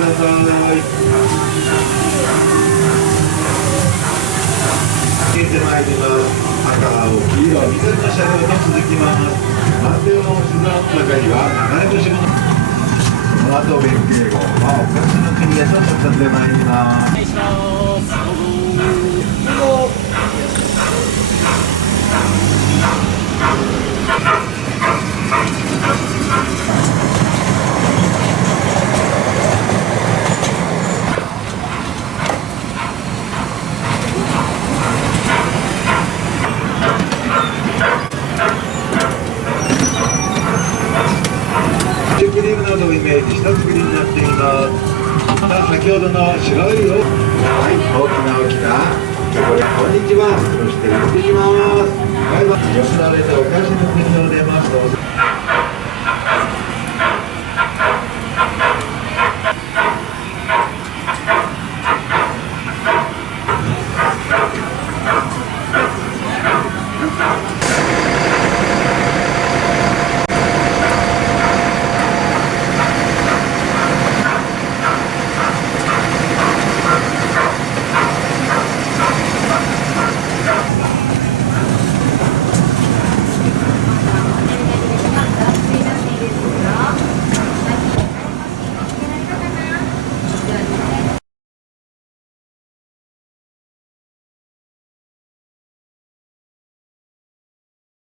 ください。見えてまいります。赤、青、黄色、緑の車両と続きます。安全の静かの中には流れ星もこの後弁慶号はお越しの国へと出発でまいります。お願いします。どうぞ。シュークリームなどをイメージした作りになっています。先ほどの白い色、はい、大きなチョコレート、こんにちは。そして行ってきます。バイバイ。吉野でお菓子の国を出ます。どうぞ。